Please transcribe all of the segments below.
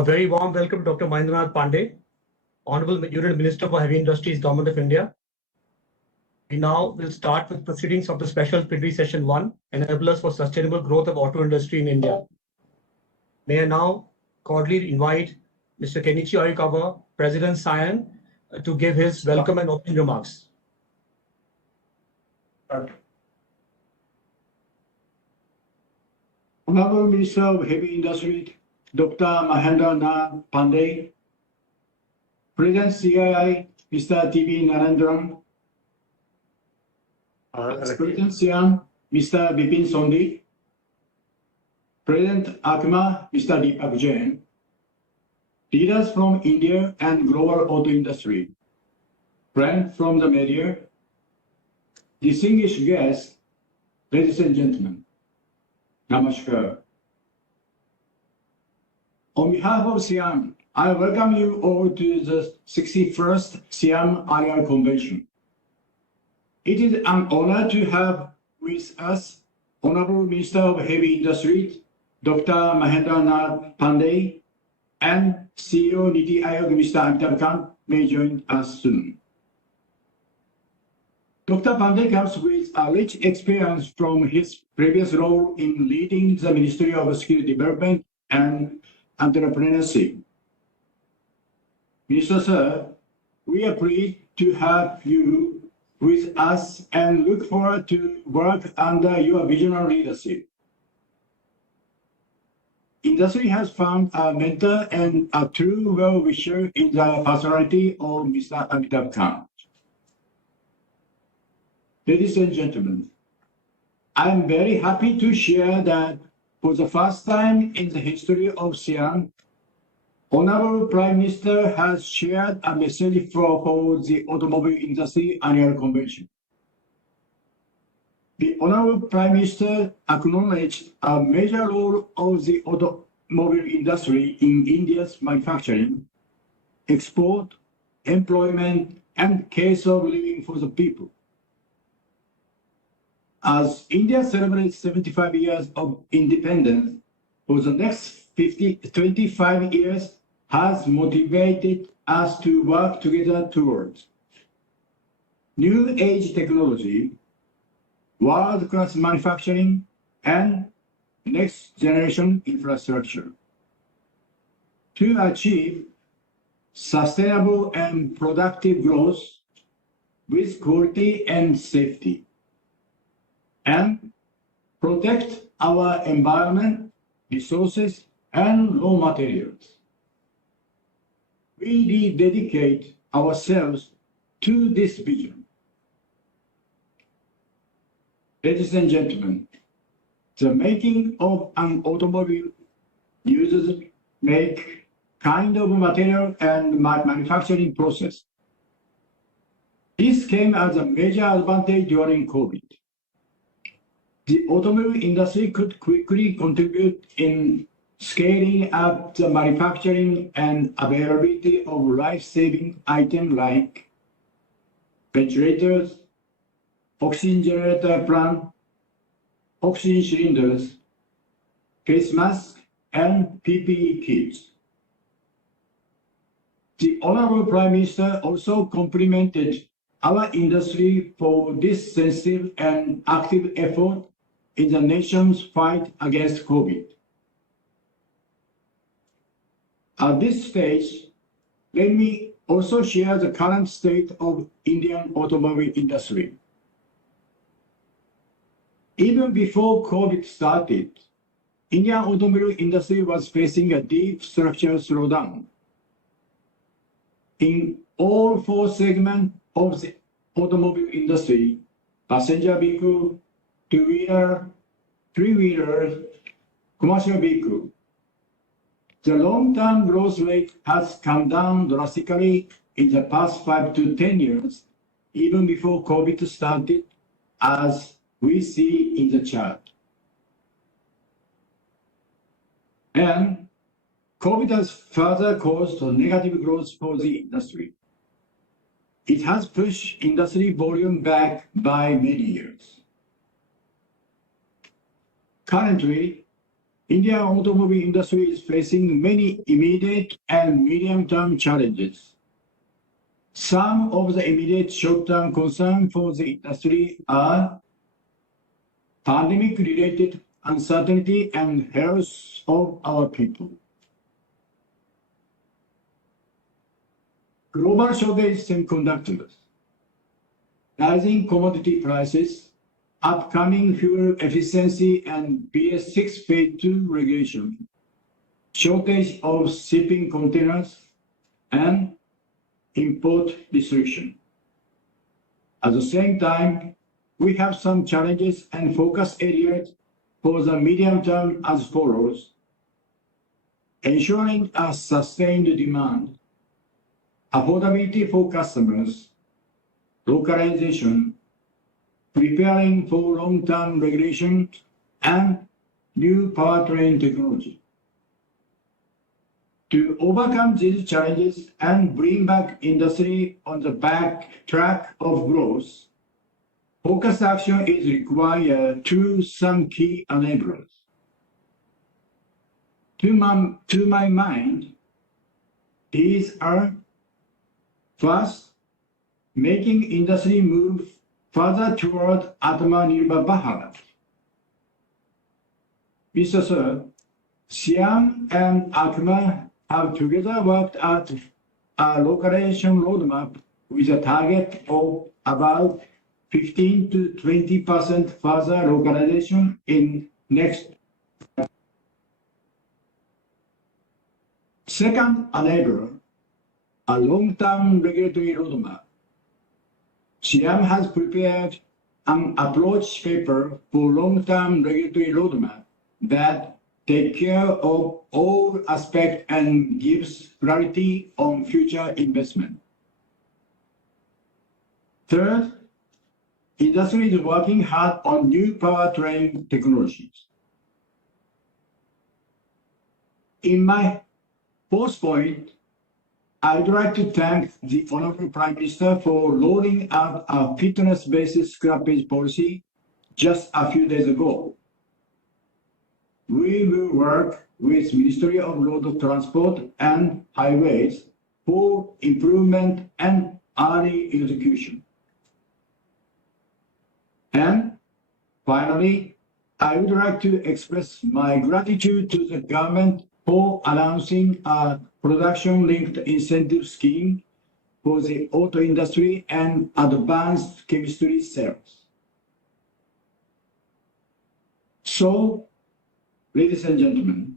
A very warm welcome to Dr. Mahendranath Pandey, Honorable Union Minister for Heavy Industries, Government of India. We now will start with proceedings of the Special Plenary Session 1, Enablers for Sustainable Growth of Auto Industry in India. May I now cordially invite Mr. Kenichi Arikawa, President SIAM, to give his welcome and opening remarks. Honorable Minister of Heavy Industry, Dr. Mahendranath Pandey, President CII, Mr. TV Narendran, President SIAM, Mr. Bipin Sondi, President ACMA, Mr. Deepak Jain, leaders from India and global auto industry, friends from the media, distinguished guests, ladies and gentlemen, Namaskar. On behalf of SIAM, I welcome you all to the 61st SIAM Annual Convention. It is an honor to have with us Honorable Minister of Heavy Industries, Dr. Mahendranath Pandey, and CEO Niti Aayog, Mr. Amitabh Kant, may join us soon. Dr. Pandey comes with a rich experience from his previous role in leading the Ministry of Skill Development and Entrepreneurship. Mr. Sir, we are pleased to have you with us and look forward to work under your visionary leadership. Industry has found a mentor and a true well-wisher in the personality of Mr. Amitabh Kant. Ladies and gentlemen, I am very happy to share that for the first time in the history of SIAM, Honorable Prime Minister has shared a message for the Automobile Industry Annual Convention. The Honorable Prime Minister acknowledged a major role of the automobile industry in India's manufacturing, export, employment, and case of living for the people. As India celebrates 75 years of independence, for the next 25 years has motivated us to work together towards new age technology, world-class manufacturing, and next-generation infrastructure to achieve sustainable and productive growth with quality and safety, and protect our environment, resources, and raw materials. We dedicate ourselves to this vision. Ladies and gentlemen, the making of an automobile uses make kind of material and manufacturing process. This came as a major advantage during COVID. The automobile industry could quickly contribute in scaling up the manufacturing and availability of life-saving items like ventilators, oxygen generator plant, oxygen cylinders, face masks, and PPE kits. The Honorable Prime Minister also complimented our industry for this sensitive and active effort in the nation's fight against COVID. At this stage, let me also share the current state of Indian automobile industry. Even before COVID started, Indian automobile industry was facing a deep structural slowdown. In all four segments of the automobile industry, passenger vehicle, two-wheeler, three-wheeler, commercial vehicle, the long-term growth rate has come down drastically in the past 5 to 10 years, even before COVID started, as we see in the chart. And COVID has further caused negative growth for the industry. It has pushed industry volume back by many years. Currently, Indian automobile industry is facing many immediate and medium-term challenges. Some of the immediate short-term concerns for the industry are pandemic-related uncertainty and health of our people, global shortage of semiconductors, rising commodity prices, upcoming fuel efficiency and BS6 Phase 2 regulation, shortage of shipping containers, and import restriction. At the same time, we have some challenges and focus areas for the medium term as follows: ensuring a sustained demand, affordability for customers, localization, preparing for long-term regulation, and new powertrain technology. To overcome these challenges and bring back industry on the back track of growth, focused action is required through some key enablers. To my mind, these are: first, making industry move further toward Atmanirbhar Bharat. Mr. Sir, SIAM and ACMA have together worked at a localization roadmap with a target of about 15 to 20% further localization in next. Second enabler, a long-term regulatory roadmap. SIAM has prepared an approach paper for long-term regulatory roadmap that take care of all aspects and gives clarity on future investment. Third, industry is working hard on new powertrain technologies. In my fourth point, I would like to thank the Honorable Prime Minister for rolling out a fitness-based scrappage policy just a few days ago. We will work with Ministry of Road Transport and Highways for improvement and early execution. And finally, I would like to express my gratitude to the government for announcing a production-linked incentive scheme for the auto industry and advanced chemistry sales. So, ladies and gentlemen,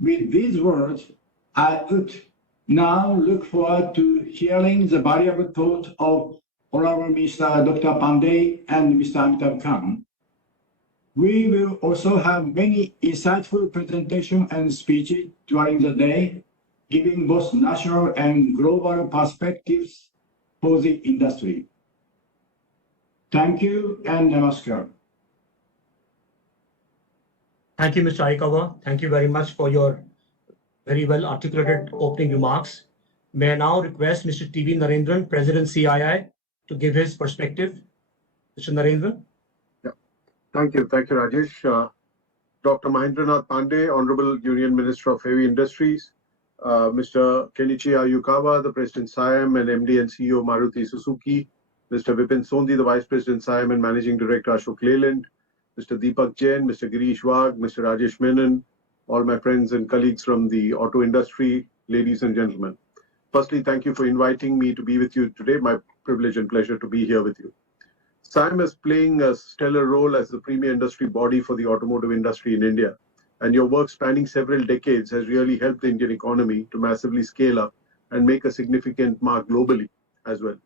with these words, I would now look forward to hearing the valuable thoughts of Honorable Mr. Dr. Pandey and Mr. Amitabh Khan. We will also have many insightful presentations and speeches during the day, giving both national and global perspectives for the industry. Thank you and namaskar. Thank you, Mr. Aikawa. Thank you very much for your very well articulated opening remarks. May I now request Mr. T.V. Narendran, President CII, to give his perspective. Mr. Narendran. Thank you, Rajesh. Dr. Mahendranath Pandey, Honorable Union Minister of Heavy Industries, Mr. Kenichi Ayukawa, the President SIAM and MD and CEO Maruti Suzuki, Mr. Vipin Sondhi, the Vice President SIAM and Managing Director Ashok Leyland, Mr. Deepak Jain, Mr. Girish Wagh, Mr. Rajesh Menon, all my friends and colleagues from the auto industry, ladies and gentlemen. Firstly, thank you for inviting me to be with you today. My privilege and pleasure to be here with you. SIAM is playing a stellar role as the premier industry body for the automotive industry in India, and your work spanning several decades has really helped the Indian economy to massively scale up and make a significant mark globally as well.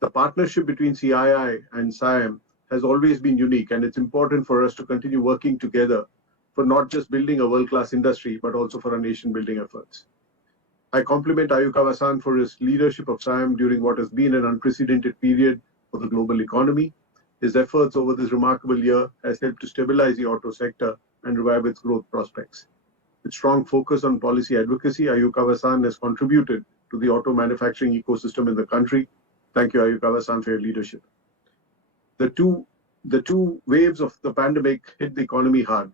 The partnership between CII and SIAM has always been unique, and it's important for us to continue working together for not just building a world-class industry, but also for our nation-building efforts. I compliment Ayukawa-san for his leadership of SIAM during what has been an unprecedented period for the global economy. His efforts over this remarkable year has helped to stabilize the auto sector and revive its growth prospects. With strong focus on policy advocacy, Ayukawa-san has contributed to the auto manufacturing ecosystem in the country. Thank you, Ayukawa-san, for your leadership. The two waves of the pandemic hit the economy hard.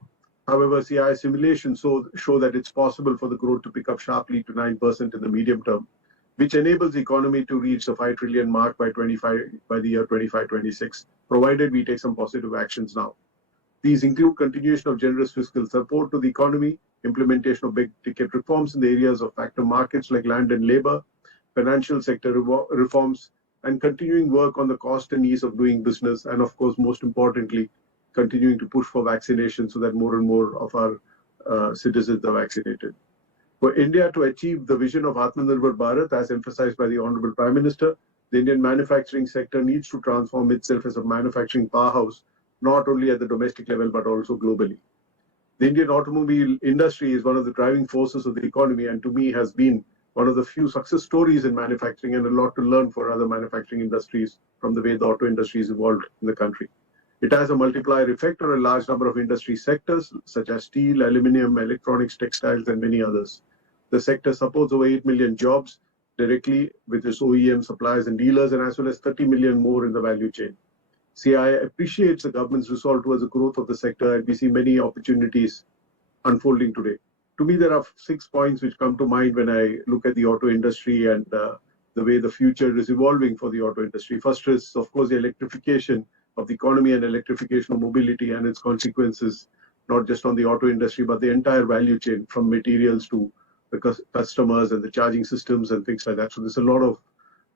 However, CI simulations show that it's possible for the growth to pick up sharply to 9% in the medium term, which enables the economy to reach the 5 trillion mark by the year 25-26, provided we take some positive actions now. These include continuation of generous fiscal support to the economy, implementation of big-ticket reforms in the areas of factor markets like land and labor, financial sector reforms, and continuing work on the cost and ease of doing business, and of course, most importantly, continuing to push for vaccination so that more and more of our citizens are vaccinated. For India to achieve the vision of Atmanirbhar Bharat, as emphasized by the Honorable Prime Minister, the Indian manufacturing sector needs to transform itself as a manufacturing powerhouse, not only at the domestic level, but also globally. The Indian automobile industry is one of the driving forces of the economy, and to me has been one of the few success stories in manufacturing, and a lot to learn for other manufacturing industries from the way the auto industry has evolved in the country. It has a multiplier effect on a large number of industry sectors, such as steel, aluminium, electronics, textiles, and many others. The sector supports over 8 million jobs directly with its OEM suppliers and dealers, and as well as 30 million more in the value chain. CI appreciates the government's resolve towards the growth of the sector, and we see many opportunities unfolding today. To me, there are 6 points which come to mind when I look at the auto industry and the way the future is evolving for the auto industry. First is, of course, the electrification of the economy and electrification of mobility and its consequences, not just on the auto industry, but the entire value chain, from materials to the customers and the charging systems and things like that. So there's a lot of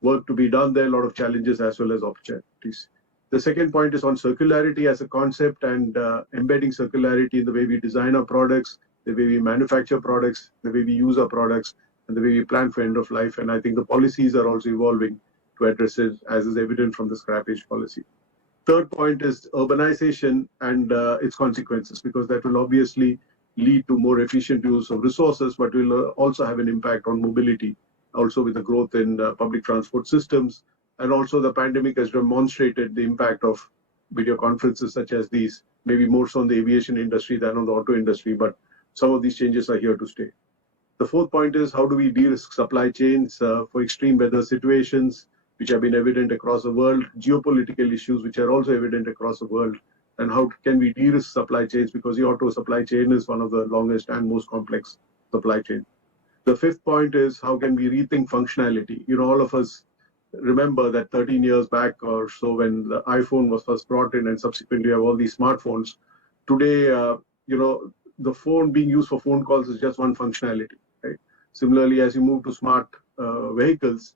work to be done there, a lot of challenges as well as opportunities. The second point is on circularity as a concept and embedding circularity in the way we design our products, the way we manufacture products, the way we use our products, and the way we plan for end of life. And I think the policies are also evolving to address it, as is evident from the scrappage policy. Third point is urbanization and its consequences, because that will obviously lead to more efficient use of resources, but will also have an impact on mobility, also with the growth in public transport systems. And also the pandemic has demonstrated the impact of video conferences such as these, maybe more so on the aviation industry than on the auto industry, but some of these changes are here to stay. The fourth point is, how do we de-risk supply chains for extreme weather situations, which have been evident across the world, geopolitical issues, which are also evident across the world, and how can we de-risk supply chains, because the auto supply chain is one of the longest and most complex supply chains. The fifth point is, how can we rethink functionality? You know, all of us remember that 13 years back or so, when the iPhone was first brought in and subsequently have all these smartphones. Today, you know, the phone being used for phone calls is just one functionality, right? Similarly, as you move to smart vehicles,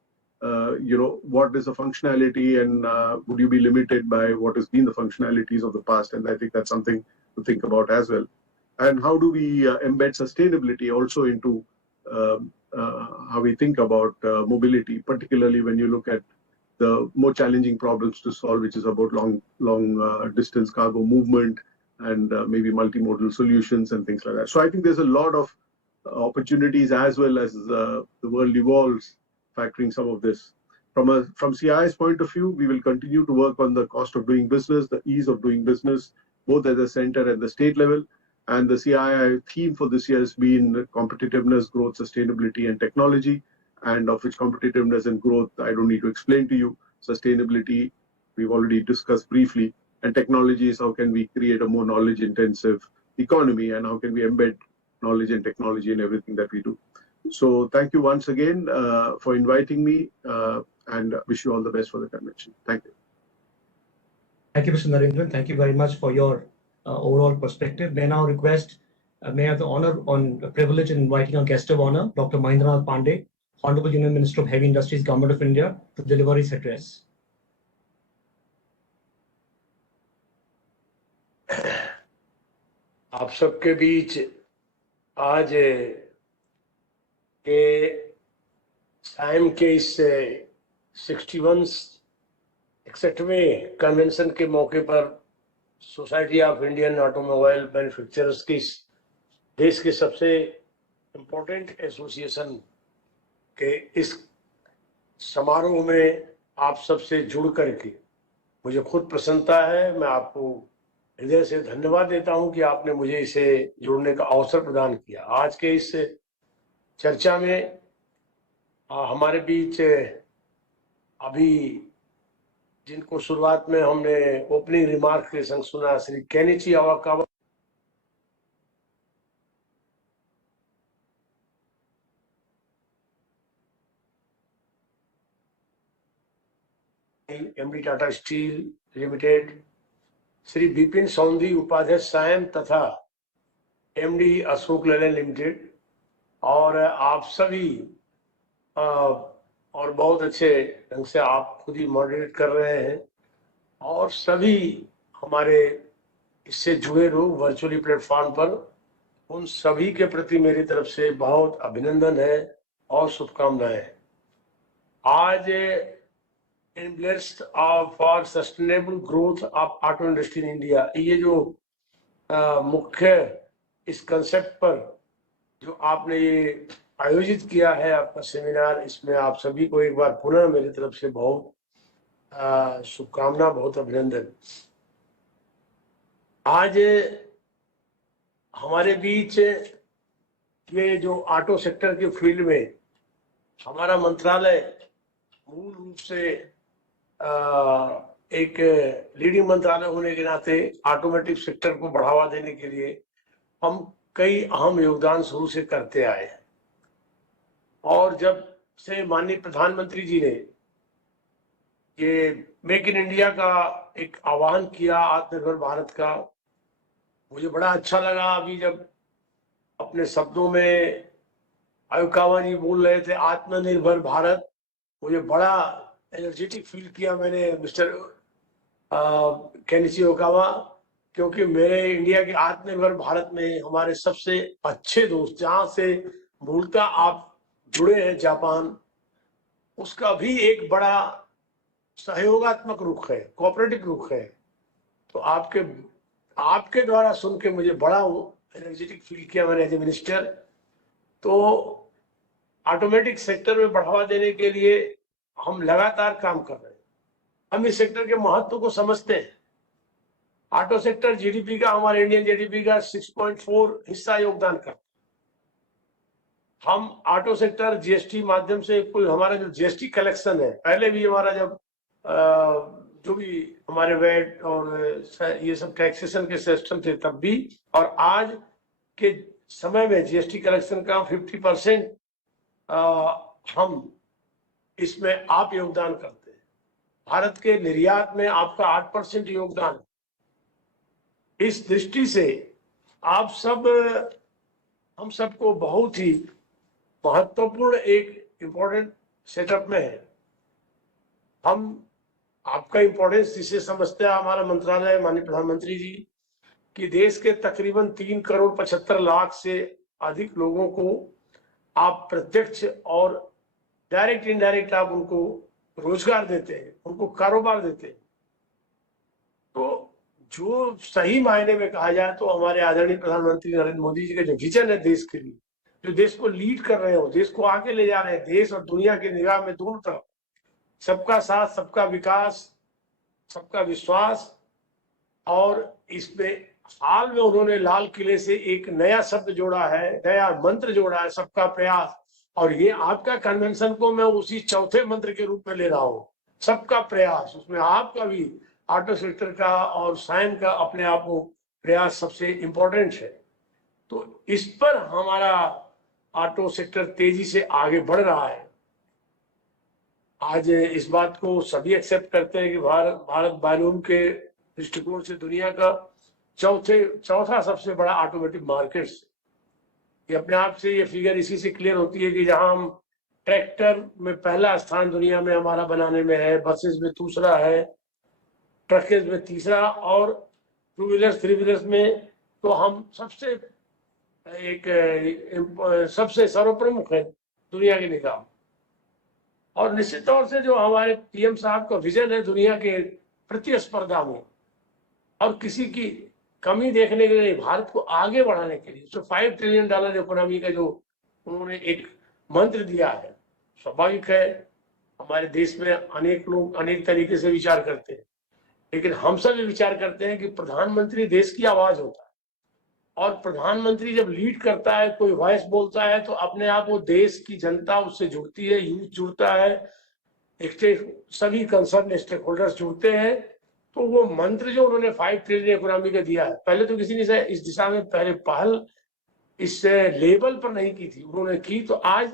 you know, what is the functionality, and would you be limited by what has been the functionalities of the past? And I think that's something to think about as well. And how do we embed sustainability also into how we think about mobility, particularly when you look at the more challenging problems to solve, which is about long distance cargo movement and maybe multimodal solutions and things like that. So I think there's a lot of opportunities as well as the world evolves, factoring some of this. From CI's point of view, we will continue to work on the cost of doing business, the ease of doing business, both at the center and the state level. And the CII theme for this year has been competitiveness, growth, sustainability, and technology, and of which competitiveness and growth, I don't need to explain to you. Sustainability, we've already discussed briefly, and technology is how can we create a more knowledge-intensive economy, and how can we embed knowledge and technology in everything that we do. So thank you once again for inviting me, and wish you all the best for the convention. Thank you. Thank you, Mr. Narendran. Thank you very much for your overall perspective. May I now request, may I have the honor on privilege in inviting our guest of honor, Dr. Mahendranath Pandey, Honorable Union Minister of Heavy Industries, Government of India, to deliver his address. आप सबके बीच आज के साइम के इस 61वें convention के मौके पर society of Indian automobile manufacturers की देश के सबसे इम्पोर्टेंट एसोसिएशन के इस समारोह में आप सबसे जुड़ करके मुझे खुद प्रसन्नता है। मैं आपको हृदय से धन्यवाद देता हूं कि आपने मुझे इसे जुड़ने का अवसर प्रदान किया। आज के इस चर्चा में हमारे बीच अभी जिनको शुरुआत में हमने ओपनिंग रिमार्क के संग सुना, Shri Kenichi Ayukawa MD Tata steel limited, Shri Vipin Sondhi उपाध्यक्ष सायम तथा एमडी अशोक लेलैंड लिमिटेड, और आप सभी और बहुत अच्छे ढंग से आप खुद ही मॉडरेट कर रहे हैं, और सभी हमारे इससे जुड़े लोग वर्चुअली प्लेटफॉर्म पर, उन सभी के प्रति मेरी तरफ से बहुत अभिनंदन है और शुभकामनाएं। आज इन blessed for sustainable growth of auto industry in India, ये जो मुख्य इस कंसेप्ट पर जो आपने ये आयोजित किया है आपका सेमिनार, इसमें आप सभी को एक बार पुनः मेरी तरफ से बहुत शुभकामना, बहुत अभिनंदन। आज हमारे बीच ये जो ऑटो सेक्टर के फील्ड में हमारा मंत्रालय मूल रूप से एक लीडिंग मंत्रालय होने के नाते ऑटोमोटिव सेक्टर को बढ़ावा देने के लिए हम कई अहम योगदान शुरू से करते आए हैं, और जब से माननीय प्रधानमंत्री जी ने ये मेक इन इंडिया का एक आह्वान किया, आत्मनिर्भर भारत का, मुझे बड़ा अच्छा लगा। अभी जब अपने शब्दों में आयुकावा जी बोल रहे थे आत्मनिर्भर भारत, मुझे बड़ा एनर्जेटिक फील किया मैंने मिस्टर केनिची ओकावा, क्योंकि मेरे इंडिया के आत्मनिर्भर भारत में हमारे सबसे अच्छे दोस्त, जहां से मूलतः आप जुड़े हैं, जापान, उसका भी एक बड़ा सहयोगात्मक रुख है, कोऑपरेटिव रुख है। तो आपके द्वारा सुन के मुझे बड़ा एनर्जेटिक फील किया मैंने एज ए मिनिस्टर। तो ऑटोमेटिक सेक्टर में बढ़ावा देने के लिए हम लगातार काम कर रहे हैं। हम इस सेक्टर के महत्व को समझते हैं। ऑटो सेक्टर जीडीपी का, हमारे इंडियन जीडीपी का 6.4 हिस्सा योगदान करता है। हम ऑटो सेक्टर जीएसटी माध्यम से, कोई हमारा जो जीएसटी कलेक्शन है, पहले भी हमारा जब जो भी हमारे वैट और ये सब टैक्सेशन के सिस्टम थे तब भी, और आज के समय में जीएसटी कलेक्शन का 50% हम इसमें आप योगदान करते हैं। भारत के निर्यात में आपका 8% योगदान है। इस दृष्टि से आप सब, हम सबको बहुत ही महत्वपूर्ण एक इम्पोर्टेंट सेटअप में है। हम आपका इम्पोर्टेंस जिसे समझते हैं हमारा मंत्रालय, माननीय प्रधानमंत्री जी, कि देश के तकरीबन 3,75,00,000 से अधिक लोगों को आप प्रत्यक्ष और डायरेक्ट इनडायरेक्ट आप उनको रोजगार देते हैं, उनको कारोबार देते हैं। तो जो सही मायने में कहा जाए तो हमारे आदरणीय प्रधानमंत्री नरेंद्र मोदी जी का जो विजन है देश के लिए, जो देश को लीड कर रहे हो, देश को आगे ले जा रहे हैं, देश और दुनिया की निगाह में दोनों तरफ सबका साथ, सबका विकास, सबका विश्वास, और इसमें हाल में उन्होंने लाल किले से एक नया शब्द जोड़ा है, नया मंत्र जोड़ा है, सबका प्रयास। और ये आपका कन्वेंशन को मैं उसी चौथे मंत्र के रूप में ले रहा हूँ, सबका प्रयास। उसमें आपका भी ऑटो सेक्टर का और सायम का अपने आप को प्रयास सबसे इम्पोर्टेंट है। तो इस पर हमारा ऑटो सेक्टर तेजी से आगे बढ़ रहा है। आज इस बात को सभी एक्सेप्ट करते हैं कि भारत वॉल्यूम के दृष्टिकोण से दुनिया का चौथा सबसे बड़ा ऑटोमोटिव मार्केट है। ये अपने आप से ये फिगर इसी से क्लियर होती है कि जहां हम ट्रैक्टर में पहला स्थान दुनिया में हमारा बनाने में है, बसेस में दूसरा है, ट्रकेज में तीसरा, और टू व्हीलर्स, थ्री व्हीलर्स में तो हम सबसे सर्वप्रमुख है दुनिया की निगाह। और निश्चित तौर से जो हमारे पीएम साहब का विजन है दुनिया के प्रतिस्पर्धा में और किसी की कमी देखने के लिए, भारत को आगे बढ़ाने के लिए, जो $5 ट्रिलियन इकोनॉमी का जो उन्होंने एक मंत्र दिया है, स्वाभाविक है हमारे देश में अनेक लोग अनेक तरीके से विचार करते हैं, लेकिन हम सब ये विचार करते हैं कि प्रधानमंत्री देश की आवाज होता है, और प्रधानमंत्री जब लीड करता है, कोई वॉइस बोलता है, तो अपने आप वो देश की जनता उससे जुड़ती है, यूथ जुड़ता है, सभी कंसर्न स्टेक होल्डर्स जुड़ते हैं। तो वो मंत्र जो उन्होंने 5 ट्रिलियन इकोनॉमी का दिया है, पहले तो किसी ने इस दिशा में पहले पहल इस लेवल पर नहीं की थी, उन्होंने की। तो आज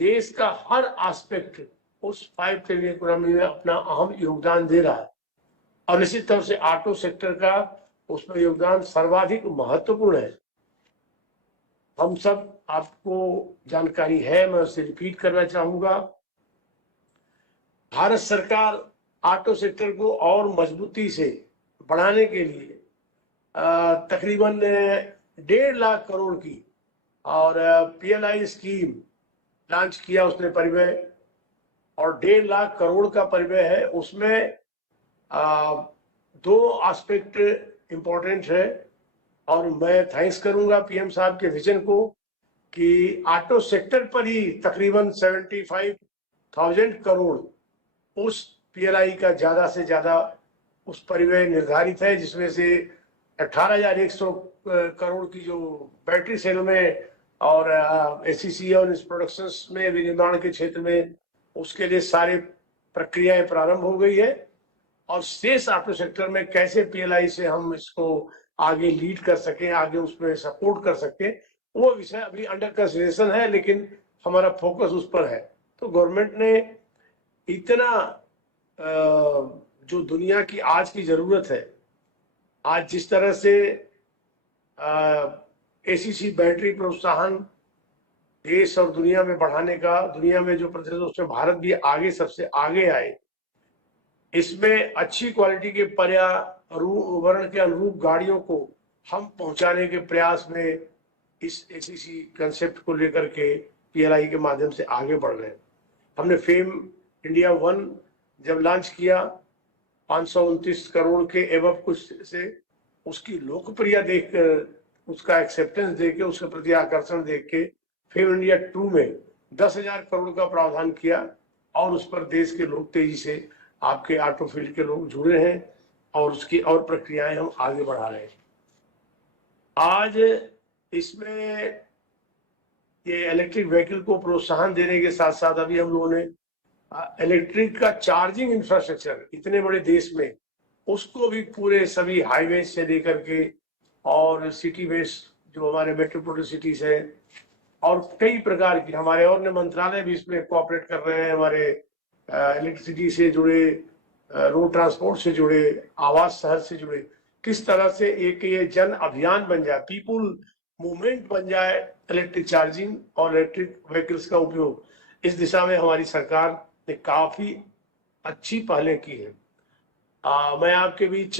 देश का हर एस्पेक्ट उस 5 ट्रिलियन इकोनॉमी में अपना अहम योगदान दे रहा है और निश्चित तौर से ऑटो सेक्टर का उसमें योगदान सर्वाधिक महत्वपूर्ण है। हम सब आपको जानकारी है, मैं उसे रिपीट करना चाहूंगा। भारत सरकार ऑटो सेक्टर को और मजबूती से बढ़ाने के लिए तकरीबन 1.5 लाख करोड़ की और PLI स्कीम लॉन्च किया उसने परिव्यय, और 1.5 लाख करोड़ का परिव्यय है। उसमें 2 एस्पेक्ट इंपॉर्टेंट है और मैं थैंक्स करूंगा पीएम साहब के विजन को कि ऑटो सेक्टर पर ही तकरीबन 75,000 करोड़ उस PLI का ज्यादा से ज्यादा उस परिव्यय निर्धारित है, जिसमें से 18,100 करोड़ की जो बैटरी सेल में और SCC और इस प्रोडक्शंस में विनिर्माण के क्षेत्र में उसके लिए सारी प्रक्रियाएं प्रारंभ हो गई है। और शेष ऑटो सेक्टर में कैसे PLI से हम इसको आगे लीड कर सकें, आगे उसमें सपोर्ट कर सकें, वो विषय अभी अंडर कंसिडरेशन है, लेकिन हमारा फोकस उस पर है। तो गवर्नमेंट ने इतना जो दुनिया की आज की जरूरत है, आज जिस तरह से SCC बैटरी प्रोत्साहन देश और दुनिया में बढ़ाने का, दुनिया में जो प्रतिशत उसमें भारत भी आगे सबसे आगे आए, इसमें अच्छी क्वालिटी के पर्यावरण के अनुरूप गाड़ियों को हम पहुंचाने के प्रयास में इस SCC कंसेप्ट को लेकर के PLI के माध्यम से आगे बढ़ रहे हैं। हमने फेम इंडिया 1 जब लॉन्च किया 529 करोड़ के एवं कुछ से उसकी लोकप्रियता देखकर, उसका एक्सेप्टेंस देख के, उसके प्रति आकर्षण देख के फेम इंडिया 2 में 10,000 करोड़ का प्रावधान किया और उस पर देश के लोग तेजी से, आपके ऑटो फील्ड के लोग जुड़े हैं और उसकी और प्रक्रियाएं हम आगे बढ़ा रहे हैं। आज इसमें ये इलेक्ट्रिक व्हीकल को प्रोत्साहन देने के साथ साथ अभी हम लोगों ने इलेक्ट्रिक का चार्जिंग इंफ्रास्ट्रक्चर इतने बड़े देश में, उसको भी पूरे सभी हाईवे से लेकर के और सिटी बेस्ड जो हमारे मेट्रोपोलिटन सिटीज है और कई प्रकार की हमारे और ने मंत्रालय भी इसमें कोऑपरेट कर रहे हैं। हमारे इलेक्ट्रिसिटी से जुड़े, रोड ट्रांसपोर्ट से जुड़े, आवास शहर से जुड़े, किस तरह से एक ये जन अभियान बन जाए, पीपुल मूवमेंट बन जाए इलेक्ट्रिक चार्जिंग और इलेक्ट्रिक व्हीकल्स का उपयोग, इस दिशा में हमारी सरकार ने काफी अच्छी पहलें की है। मैं आपके बीच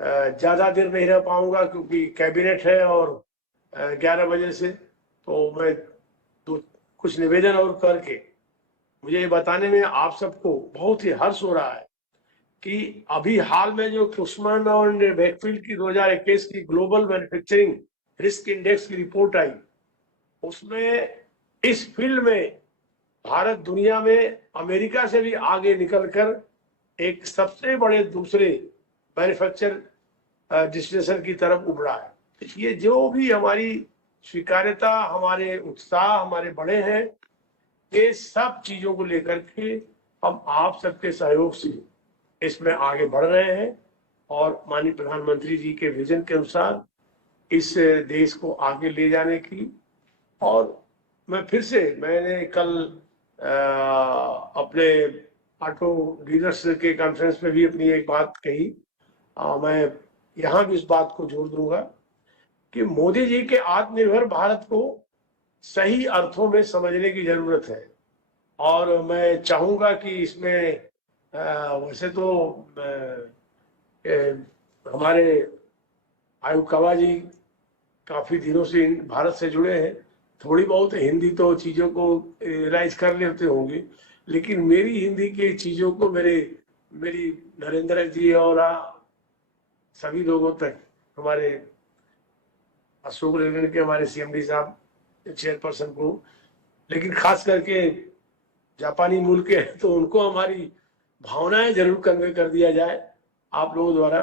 ज्यादा देर नहीं रह पाऊंगा क्योंकि कैबिनेट है और 11 बजे से, तो मैं कुछ निवेदन और करके मुझे ये बताने में आप सबको बहुत ही हर्ष हो रहा है कि अभी हाल में जो कुशमन और वेकफील्ड की 2021 की ग्लोबल मैन्युफैक्चरिंग रिस्क इंडेक्स की रिपोर्ट आई, उसमें इस फील्ड में भारत दुनिया में अमेरिका से भी आगे निकलकर एक सबसे बड़े दूसरे मैन्युफैक्चर डेस्टिनेशन की तरफ उभरा है। ये जो भी हमारी स्वीकार्यता, हमारे उत्साह, हमारे बड़े हैं, ये सब चीजों को लेकर के हम आप सबके सहयोग से इसमें आगे बढ़ रहे हैं और माननीय प्रधानमंत्री जी के विजन के अनुसार इस देश को आगे ले जाने की। और मैं फिर से, मैंने कल अपने ऑटो डीलर्स के कॉन्फ्रेंस में भी अपनी एक बात कही, मैं यहाँ भी इस बात को जोर दूंगा कि मोदी जी के आत्मनिर्भर भारत को सही अर्थों में समझने की जरूरत है। और मैं चाहूंगा कि इसमें वैसे तो हमारे आयुकावा जी काफी दिनों से भारत से जुड़े हैं, थोड़ी बहुत हिंदी तो चीजों को रियलाइज कर लेते होंगे, लेकिन मेरी हिंदी की चीजों को मेरी नरेंद्र जी और सभी लोगों तक, हमारे अशोक लेलैंड के हमारे CMD साहब चेयरपर्सन को, लेकिन खास करके जापानी मूल के, तो उनको हमारी भावनाएं जरूर कन्वे कर दिया जाए आप लोगों द्वारा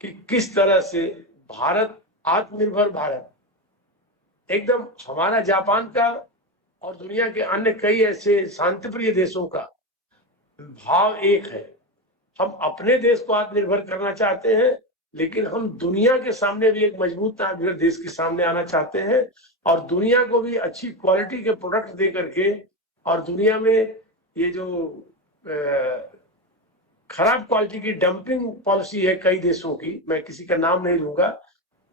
कि किस तरह से भारत, आत्मनिर्भर भारत, एकदम हमारा जापान का और दुनिया के अन्य कई ऐसे शांतिप्रिय देशों का भाव एक है। हम अपने देश को आत्मनिर्भर करना चाहते हैं, लेकिन हम दुनिया के सामने भी एक मजबूत आत्मनिर्भर देश के सामने आना चाहते हैं और दुनिया को भी अच्छी क्वालिटी के प्रोडक्ट दे करके और दुनिया में ये जो खराब क्वालिटी की डंपिंग पॉलिसी है कई देशों की, मैं किसी का नाम नहीं लूंगा,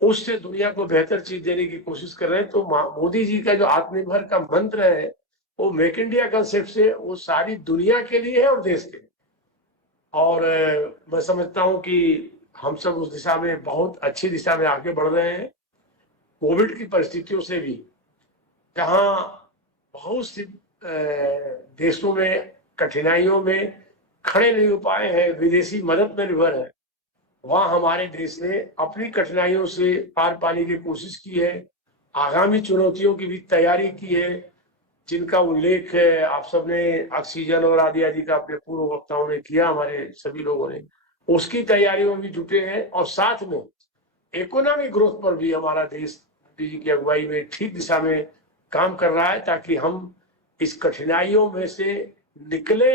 उससे दुनिया को बेहतर चीज देने की कोशिश कर रहे हैं। तो मोदी जी का जो आत्मनिर्भर का मंत्र है वो मेक इंडिया कंसेप्ट से वो सारी दुनिया के लिए है और देश के लिए। और मैं समझता हूं कि हम सब उस दिशा में बहुत अच्छी दिशा में आगे बढ़ रहे हैं। कोविड की परिस्थितियों से भी जहां बहुत सी देशों में कठिनाइयों में खड़े नहीं हो पाए हैं, विदेशी मदद में निर्भर है, वहां हमारे देश ने अपनी कठिनाइयों से पार पाने की कोशिश की है, आगामी चुनौतियों की भी तैयारी की है, जिनका उल्लेख आप सबने ऑक्सीजन और आदि आदि का अपने पूर्व वक्ताओं ने किया, हमारे सभी लोगों ने उसकी तैयारियों में भी जुटे हैं। और साथ में इकोनॉमिक ग्रोथ पर भी हमारा देश मोदी जी की अगुवाई में ठीक दिशा में काम कर रहा है, ताकि हम इस कठिनाइयों में से निकले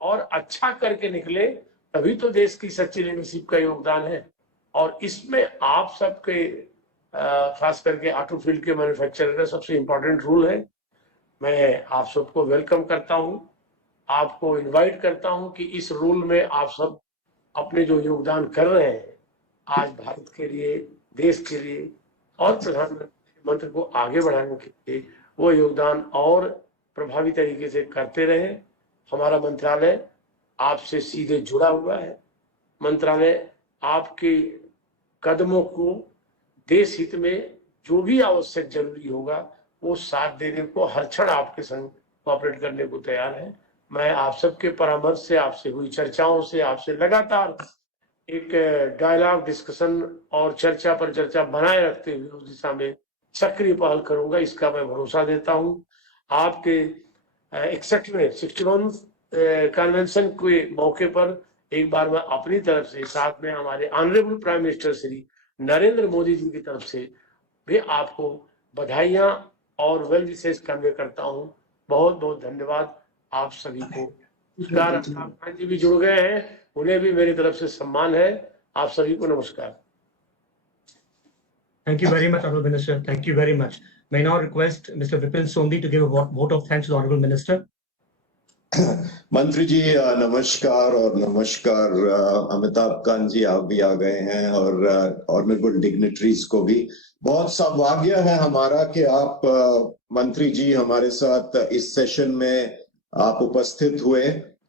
और अच्छा करके निकले, तभी तो देश की सच्ची लीडरशिप का योगदान है। और इसमें आप सबके खास करके ऑटो फील्ड के मैन्युफैक्चरर का सबसे इम्पोर्टेंट रोल है। मैं आप सबको वेलकम करता हूं, आपको इनवाइट करता हूं कि इस रोल में आप सब अपने जो योगदान कर रहे हैं आज भारत के लिए, देश के लिए और प्रधानमंत्री मंत्र को आगे बढ़ाने के लिए, वो योगदान और प्रभावी तरीके से करते रहे। हमारा मंत्रालय आपसे सीधे जुड़ा हुआ है। मंत्रालय आपके कदमों को देश हित में जो भी आवश्यक जरूरी होगा वो साथ देने को हर क्षण आपके संग कोऑपरेट करने को तैयार है। मैं आप सबके परामर्श से, आपसे हुई चर्चाओं से, आपसे लगातार एक डायलॉग, डिस्कशन और चर्चा पर चर्चा बनाए रखते हुए उस दिशा में सक्रिय पहल करूंगा, इसका मैं भरोसा देता हूं। आपके 61 कन्वेंशन के मौके पर एक बार मैं अपनी तरफ से, साथ में हमारे honourable prime minister Shri Narendra Modi ji की तरफ से भी आपको बधाइयां और वेल विशेष कन्वे करता हूं। बहुत बहुत धन्यवाद आप सभी को। नमस्कार। जी भी जुड़ गए हैं, उन्हें भी मेरी तरफ से सम्मान है। आप सभी को नमस्कार। Thank you very much, Honorable Minister. Thank you very much. May I now request Mr. Vipin Sondhi to give a vote of thanks to the Honorable Minister. मंत्री जी नमस्कार। और नमस्कार अमिताभ कांत जी, आप भी आ गए हैं, और ऑनरेबल डिग्निटरीज को भी बहुत सौभाग्य है हमारा कि आप मंत्री जी हमारे साथ इस सेशन में आप उपस्थित हुए।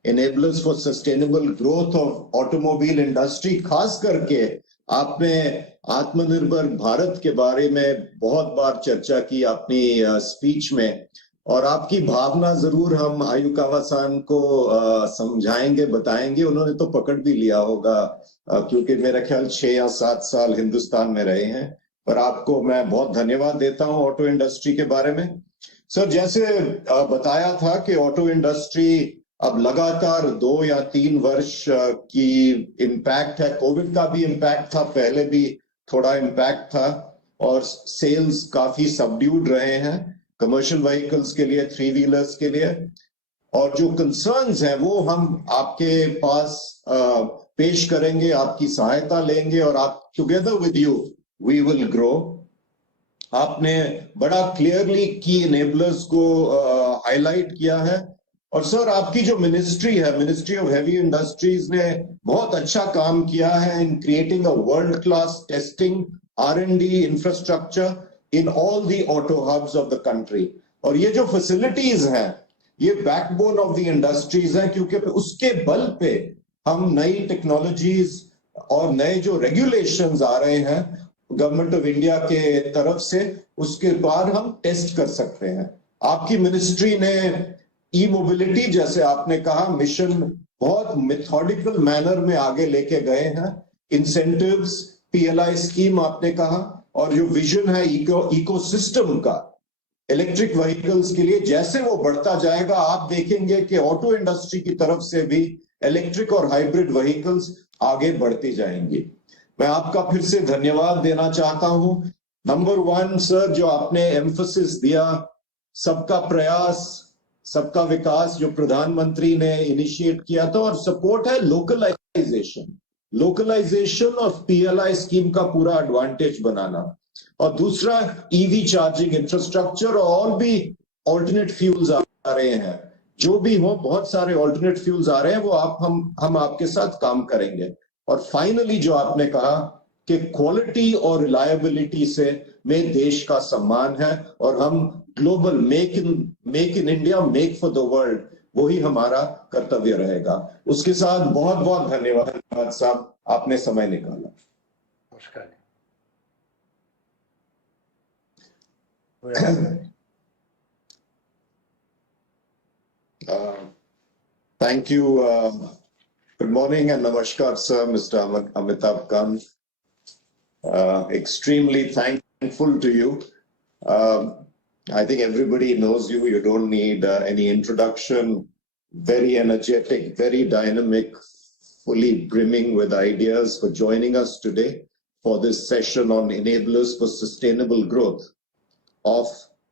Enablers for sustainable growth of automobile industry, खास करके आपने आत्मनिर्भर भारत के बारे में बहुत बार चर्चा की अपनी स्पीच में, और आपकी भावना जरूर हम आयुकावा-सान को समझाएंगे, बताएंगे। उन्होंने तो पकड़ भी लिया होगा क्योंकि मेरा ख्याल 6 या 7 साल हिंदुस्तान में रहे हैं। पर आपको मैं बहुत धन्यवाद देता हूं ऑटो इंडस्ट्री के बारे में। सर, जैसे बताया था कि ऑटो इंडस्ट्री अब लगातार 2 या 3 वर्ष की इम्पैक्ट है। कोविड का भी इम्पैक्ट था, पहले भी थोड़ा इम्पैक्ट था, और सेल्स काफी सबड्यूड रहे हैं कमर्शियल व्हीकल्स के लिए, 3 व्हीलर्स के लिए। और जो कंसर्न्स हैं वो हम आपके पास पेश करेंगे, आपकी सहायता लेंगे, और आप together with you we will grow. आपने बड़ा क्लियरली की इनेबलर्स को हाईलाइट किया है। और सर, आपकी जो मिनिस्ट्री है, मिनिस्ट्री ऑफ हेवी इंडस्ट्रीज, ने बहुत अच्छा काम किया है in creating a world class testing R&D infrastructure in all the auto hubs of the country। और ये जो facilities हैं ये backbone of the industries हैं, क्योंकि उसके बल पे हम नई टेक्नोलॉजीज और नए जो regulations आ रहे हैं गवर्नमेंट ऑफ इंडिया के तरफ से, उसके बाद हम टेस्ट कर सकते हैं। आपकी मिनिस्ट्री ने ई मोबिलिटी, जैसे आपने कहा, मिशन बहुत मेथोडिकल मैनर में आगे लेके गए हैं। इंसेंटिव्स, PLI स्कीम आपने कहा, और जो विजन है इकोसिस्टम का इलेक्ट्रिक व्हीकल्स के लिए, जैसे वो बढ़ता जाएगा आप देखेंगे कि ऑटो इंडस्ट्री की तरफ से भी इलेक्ट्रिक और हाइब्रिड व्हीकल्स आगे बढ़ती जाएंगी। मैं आपका फिर से धन्यवाद देना चाहता हूं। नंबर 1 सर, जो आपने एम्फसिस दिया, सबका प्रयास सबका विकास, जो प्रधानमंत्री ने इनिशिएट किया था, और सपोर्ट है लोकलाइजेशन ऑफ PLI स्कीम का पूरा एडवांटेज बनाना, और दूसरा EV चार्जिंग इंफ्रास्ट्रक्चर और भी ऑल्टरनेट फ्यूल्स आ रहे हैं। जो भी हो, बहुत सारे ऑल्टरनेट फ्यूल्स आ रहे हैं, वो हम आपके साथ काम करेंगे। और फाइनली जो आपने कहा कि क्वालिटी और रिलायबिलिटी से में देश का सम्मान है, और हम global make in India, make for the world, वही हमारा कर्तव्य रहेगा। उसके साथ बहुत बहुत धन्यवाद साहब, आपने समय निकाला। नमस्कार। Thank you. Good morning and namaskar, sir, Mr. Amitabh Kant. Extremely thankful to you. I think everybody knows you. You don't need any introduction. Very energetic, very dynamic, fully brimming with ideas, for joining us today for this session on enablers for sustainable growth of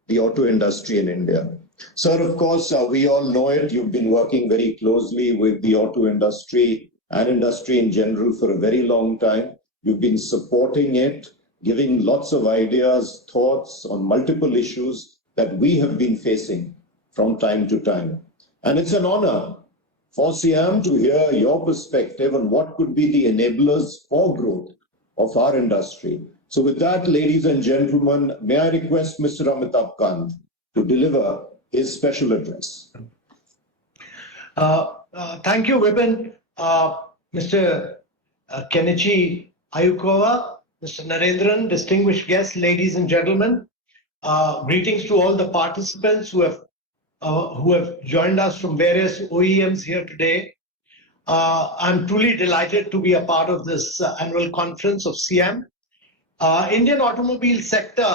the auto industry in India. Sir, of course, we all know it. You've been working very closely with the auto industry and industry in general for a very long time. You've been supporting it, giving lots of ideas, thoughts on multiple issues that we have been facing from time to time. And it's an honor for SIAM to hear your perspective on what could be the enablers for growth of our industry. So with that, ladies and gentlemen, may I request Mr. Amitabh Kant to deliver his special address. Thank you, Vipin. Mr. Kenichi Ayukawa, Mr. Narendran, distinguished guests, ladies and gentlemen. Greetings to all the participants who have joined us from various OEMs here today. I'm truly delighted to be a part of this annual conference of SIAM. Indian automobile sector,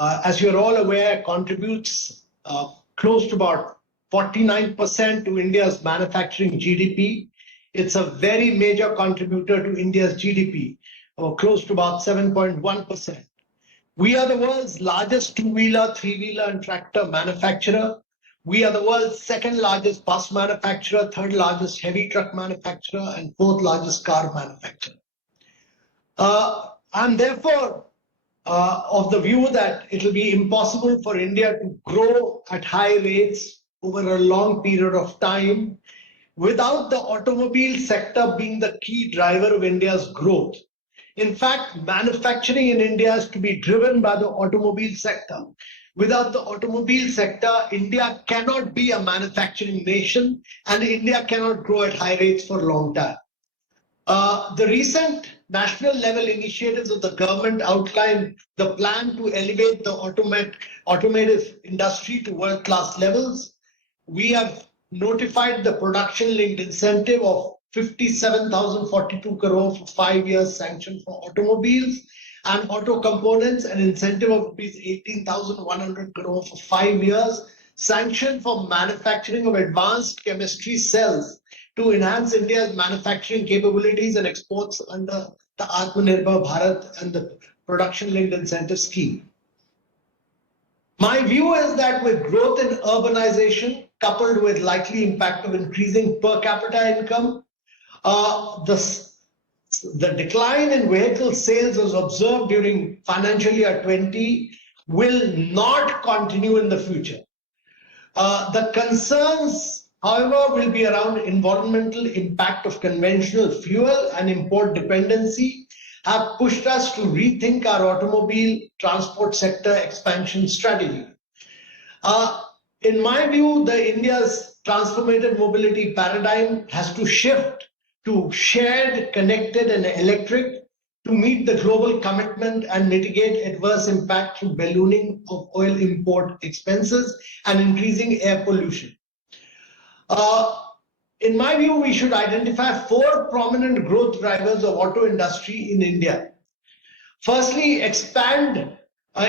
as you're all aware, contributes close to about 49% to India's manufacturing GDP. It's a very major contributor to India's GDP, close to about 7.1%. We are the world's largest two-wheeler, three-wheeler, and tractor manufacturer. We are the world's second largest bus manufacturer, third largest heavy truck manufacturer, and fourth largest car manufacturer. I'm therefore of the view that it will be impossible for India to grow at high rates over a long period of time without the automobile sector being the key driver of India's growth. In fact, manufacturing in India is to be driven by the automobile sector. Without the automobile sector, India cannot be a manufacturing nation, and India cannot grow at high rates for a long time. The recent national level initiatives of the government outline the plan to elevate the automotive industry to world-class levels. We have notified the production-linked incentive of 57,042 crore for 5 years sanctioned for automobiles and auto components, an incentive of rupees 18,100 crore for 5 years sanctioned for manufacturing of advanced chemistry cells to enhance India's manufacturing capabilities and exports under the Atmanirbhar Bharat and the production-linked incentive scheme. My view is that with growth in urbanization coupled with likely impact of increasing per capita income, the decline in vehicle sales as observed during financial year 20 will not continue in the future. The concerns, however, will be around environmental impact of conventional fuel and import dependency have pushed us to rethink our automobile transport sector expansion strategy. In my view, India's transformative mobility paradigm has to shift to shared, connected, and electric to meet the global commitment and mitigate adverse impact through ballooning of oil import expenses and increasing air pollution. In my view, we should identify 4 prominent growth drivers of auto industry in India. Firstly, expand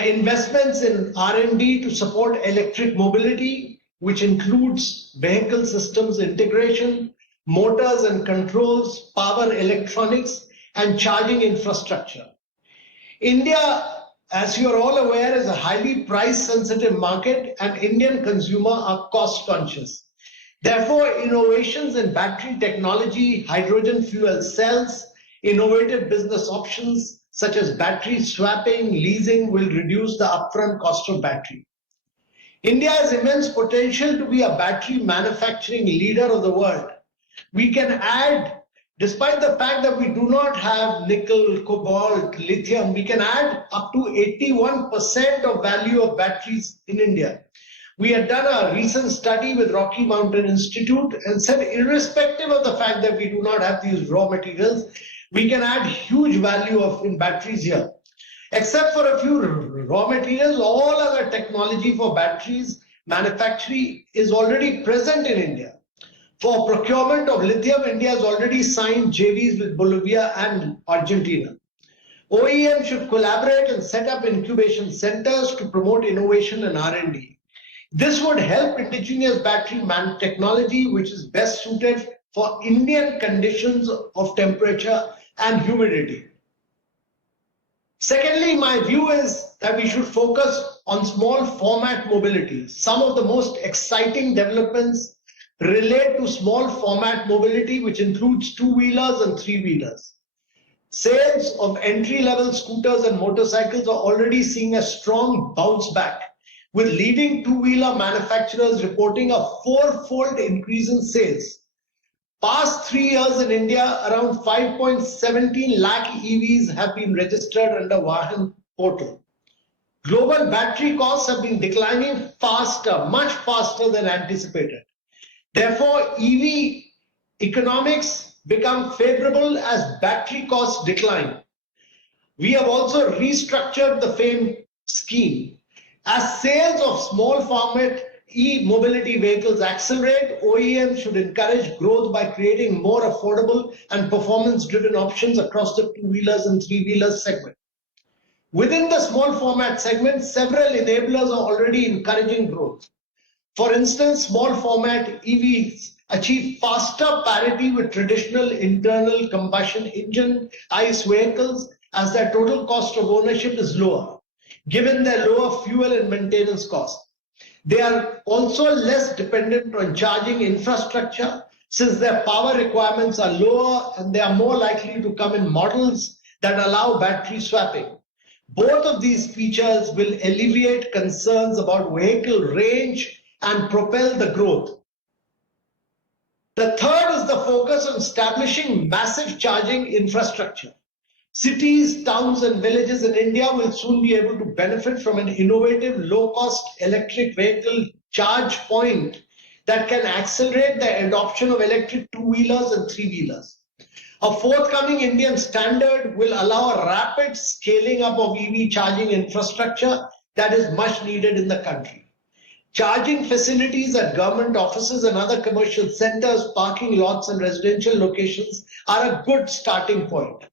investments in R&D to support electric mobility, which includes vehicle systems integration, motors and controls, power electronics, and charging infrastructure. India, as you are all aware, is a highly price-sensitive market, and Indian consumers are cost-conscious. Therefore, innovations in battery technology, hydrogen fuel cells, innovative business options such as battery swapping, leasing will reduce the upfront cost of battery. India has immense potential to be a battery manufacturing leader of the world. We can add, despite the fact that we do not have nickel, cobalt, lithium, we can add up to 81% of value of batteries in India. We had done a recent study with Rocky Mountain Institute and said, irrespective of the fact that we do not have these raw materials, we can add huge value in batteries here. Except for a few raw materials, all other technology for batteries manufacturing is already present in India. For procurement of lithium, India has already signed JVs with Bolivia and Argentina. OEM should collaborate and set up incubation centers to promote innovation and R&D. This would help indigenous battery technology, which is best suited for Indian conditions of temperature and humidity. Secondly, my view is that we should focus on small format mobility. Some of the most exciting developments relate to small format mobility, which includes two-wheelers and three-wheelers. Sales of entry-level scooters and motorcycles are already seeing a strong bounce back, with leading two-wheeler manufacturers reporting a four-fold increase in sales. Past 3 years in India, around 5.17 lakh EVs have been registered under Vahan portal. Global battery costs have been declining faster, much faster than anticipated. Therefore, EV economics become favorable as battery costs decline. We have also restructured the FAME scheme. As sales of small format e-mobility vehicles accelerate, OEMs should encourage growth by creating more affordable and performance-driven options across the two-wheelers and three-wheelers segment. Within the small format segment, several enablers are already encouraging growth. For instance, small format EVs achieve faster parity with traditional internal combustion engine ICE vehicles as their total cost of ownership is lower, given their lower fuel and maintenance costs. They are also less dependent on charging infrastructure since their power requirements are lower and they are more likely to come in models that allow battery swapping. Both of these features will alleviate concerns about vehicle range and propel the growth. The third is the focus on establishing massive charging infrastructure. Cities, towns, and villages in India will soon be able to benefit from an innovative, low-cost electric vehicle charge point that can accelerate the adoption of electric two-wheelers and three-wheelers. A forthcoming Indian standard will allow a rapid scaling up of EV charging infrastructure that is much needed in the country. Charging facilities at government offices and other commercial centers, parking lots, and residential locations are a good starting point.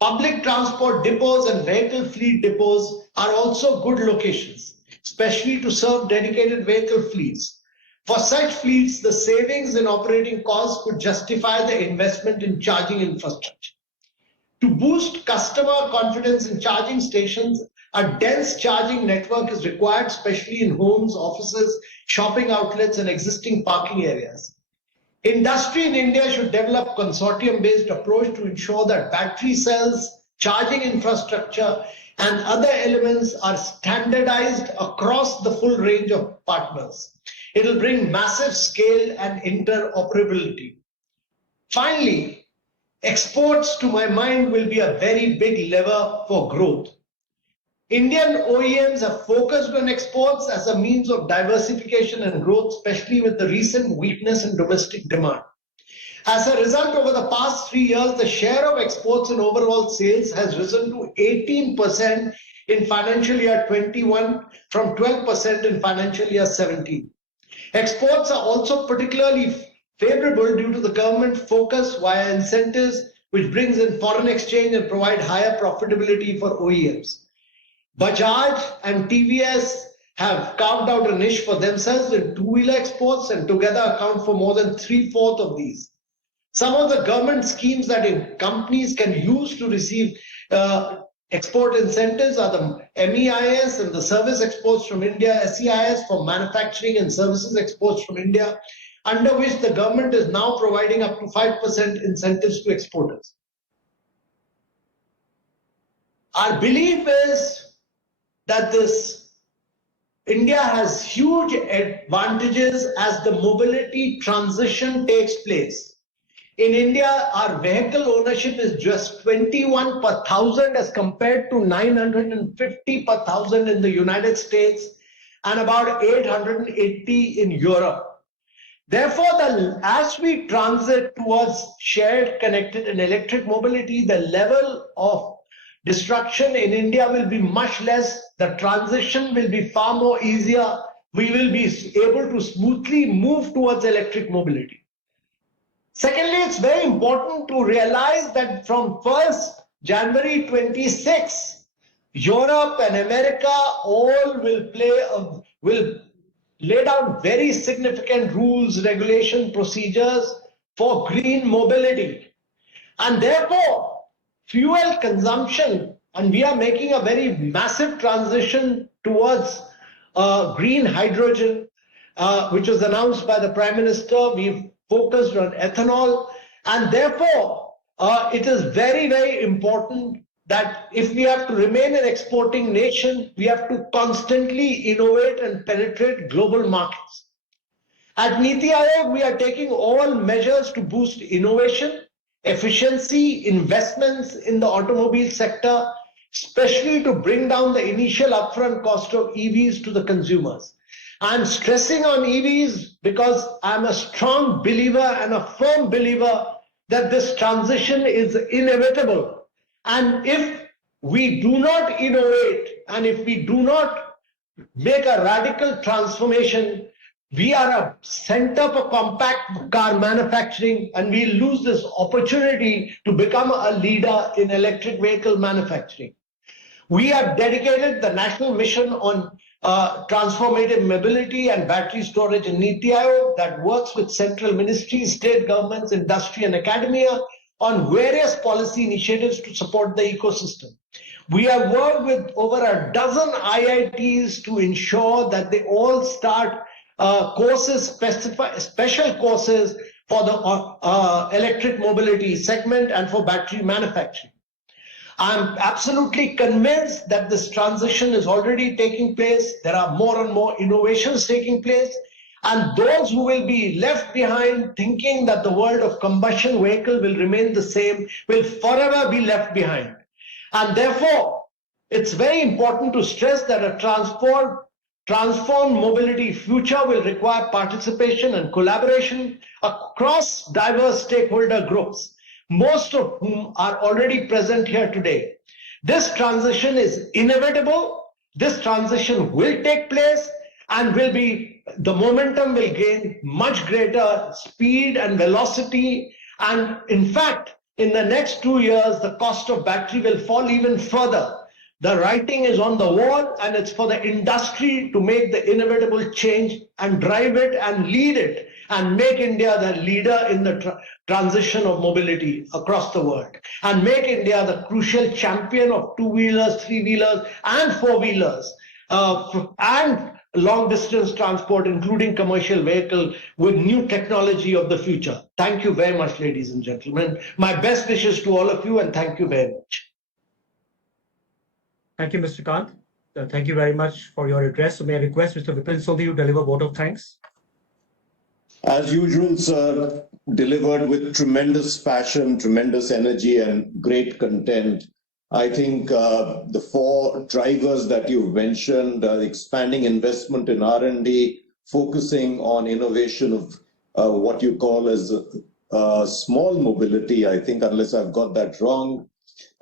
Public transport depots and vehicle fleet depots are also good locations, especially to serve dedicated vehicle fleets. For such fleets, the savings in operating costs could justify the investment in charging infrastructure. To boost customer confidence in charging stations, a dense charging network is required, especially in homes, offices, shopping outlets, and existing parking areas. Industry in India should develop consortium-based approach to ensure that battery cells, charging infrastructure, and other elements are standardized across the full range of partners. It will bring massive scale and interoperability. Finally, exports, to my mind, will be a very big lever for growth. Indian OEMs have focused on exports as a means of diversification and growth, especially with the recent weakness in domestic demand. As a result, over the past 3 years, the share of exports in overall sales has risen to 18% in financial year 21 from 12% in financial year 17. Exports are also particularly favorable due to the government focus via incentives, which brings in foreign exchange and provide higher profitability for OEMs. Bajaj and TVS have carved out a niche for themselves in two-wheeler exports and together account for more than 3/4 of these. Some of the government schemes that companies can use to receive export incentives are the MEIS and the Service Exports from India, SIAS for manufacturing and services exports from India, under which the government is now providing up to 5% incentives to exporters. Our belief is that this India has huge advantages as the mobility transition takes place. In India, our vehicle ownership is just 21 per 1,000 as compared to 950 per 1,000 in the United States and about 880 in Europe. Therefore, as we transit towards shared, connected and electric mobility, the level of destruction in India will be much less. The transition will be far more easier. We will be able to smoothly move towards electric mobility. Secondly, it's very important to realize that from 1st January 26, Europe and America all will lay down very significant rules, regulation, procedures for green mobility. And therefore, fuel consumption, and we are making a very massive transition towards green hydrogen, which was announced by the Prime Minister. We've focused on ethanol, and therefore it is very, very important that if we have to remain an exporting nation, we have to constantly innovate and penetrate global markets. At Niti Aayog, we are taking all measures to boost innovation, efficiency, investments in the automobile sector, especially to bring down the initial upfront cost of EVs to the consumers. I'm stressing on EVs because I'm a strong believer and a firm believer that this transition is inevitable. And if we do not innovate and if we do not make a radical transformation, we are a center for compact car manufacturing, and we lose this opportunity to become a leader in electric vehicle manufacturing. We have dedicated the national mission on transformative mobility and battery storage in Niti Aayog that works with central ministries, state governments, industry and academia on various policy initiatives to support the ecosystem. We have worked with over a dozen IITs to ensure that they all start courses, special courses for the electric mobility segment and for battery manufacturing. I'm absolutely convinced that this transition is already taking place. There are more and more innovations taking place. And those who will be left behind thinking that the world of combustion vehicle will remain the same will forever be left behind. And therefore, it's very important to stress that a transformed mobility future will require participation and collaboration across diverse stakeholder groups, most of whom are already present here today. This transition is inevitable. This transition will take place and the momentum will gain much greater speed and velocity. And in fact, in the next 2 years, the cost of battery will fall even further. The writing is on the wall, and it's for the industry to make the inevitable change and drive it and lead it and make India the leader in the transition of mobility across the world, and make India the crucial champion of two-wheelers, three-wheelers and four-wheelers and long-distance transport, including commercial vehicle, with new technology of the future. Thank you very much, ladies and gentlemen. My best wishes to all of you, and thank you very much. Thank you, Mr. Kant. Thank you very much for your address. So may I request Mr. Vipin Sodhi to deliver a vote of thanks? As usual, sir, delivered with tremendous passion, tremendous energy, and great content. I think the four drivers that you've mentioned, expanding investment in R&D, focusing on innovation of what you call as small mobility, I think, unless I've got that wrong,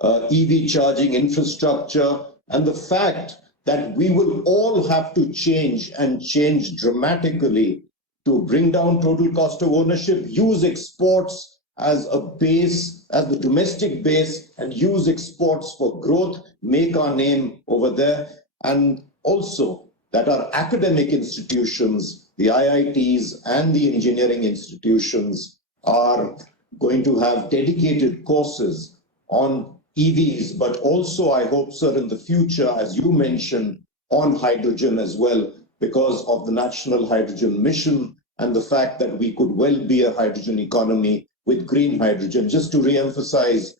EV charging infrastructure, and the fact that we will all have to change and change dramatically to bring down total cost of ownership, use exports as a base, as the domestic base, and use exports for growth, make our name over there, and also that our academic institutions, the IITs and the engineering institutions, are going to have dedicated courses on EVs, but also, I hope, sir, in the future, as you mentioned, on hydrogen as well, because of the National Hydrogen Mission and the fact that we could well be a hydrogen economy with green hydrogen. Just to re-emphasize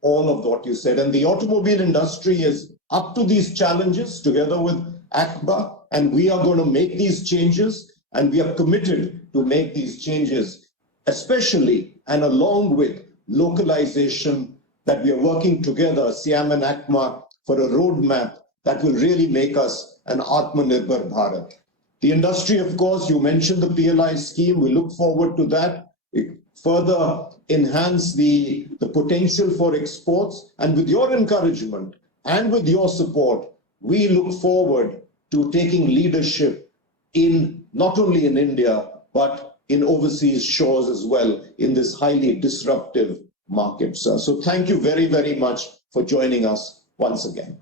all of what you said. And the automobile industry is up to these challenges together with ACBA And we are going to make these changes, and we are committed to make these changes, especially and along with localization, that we are working together, SIAM and ACMA, for a roadmap that will really make us an Atmanirbhar Bharat. The industry, of course, you mentioned the PLI scheme. We look forward to that. It further enhance the potential for exports. And with your encouragement and with your support, we look forward to taking leadership in not only in India, but in overseas shores as well in this highly disruptive market, sir. So thank you very, very much for joining us once again.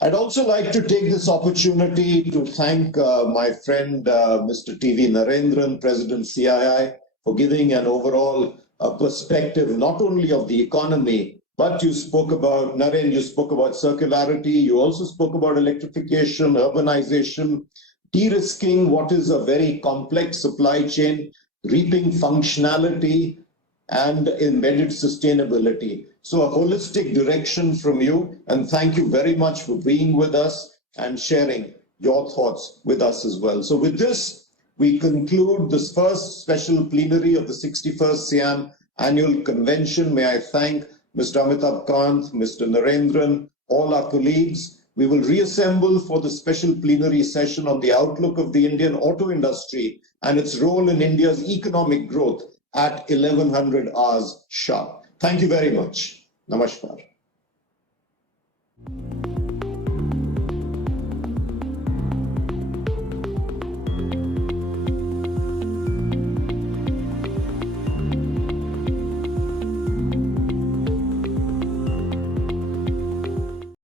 I'd also like to take this opportunity to thank my friend, Mr. T.V. Narendran, President CII, for giving an overall perspective, not only of the economy, but you spoke about, Naren, you spoke about circularity. You also spoke about electrification, urbanization, de-risking what is a very complex supply chain, reaping functionality, and embedded sustainability. So a holistic direction from you, and thank you very much for being with us and sharing your thoughts with us as well. So with this, we conclude this first special plenary of the 61st SIAM Annual Convention. May I thank Mr. Amitabh Kant, Mr. Narendran, all our colleagues. We will reassemble for the special plenary session on the outlook of the Indian auto industry and its role in India's economic growth at 1100 hours sharp. Thank you very much. Namaskar.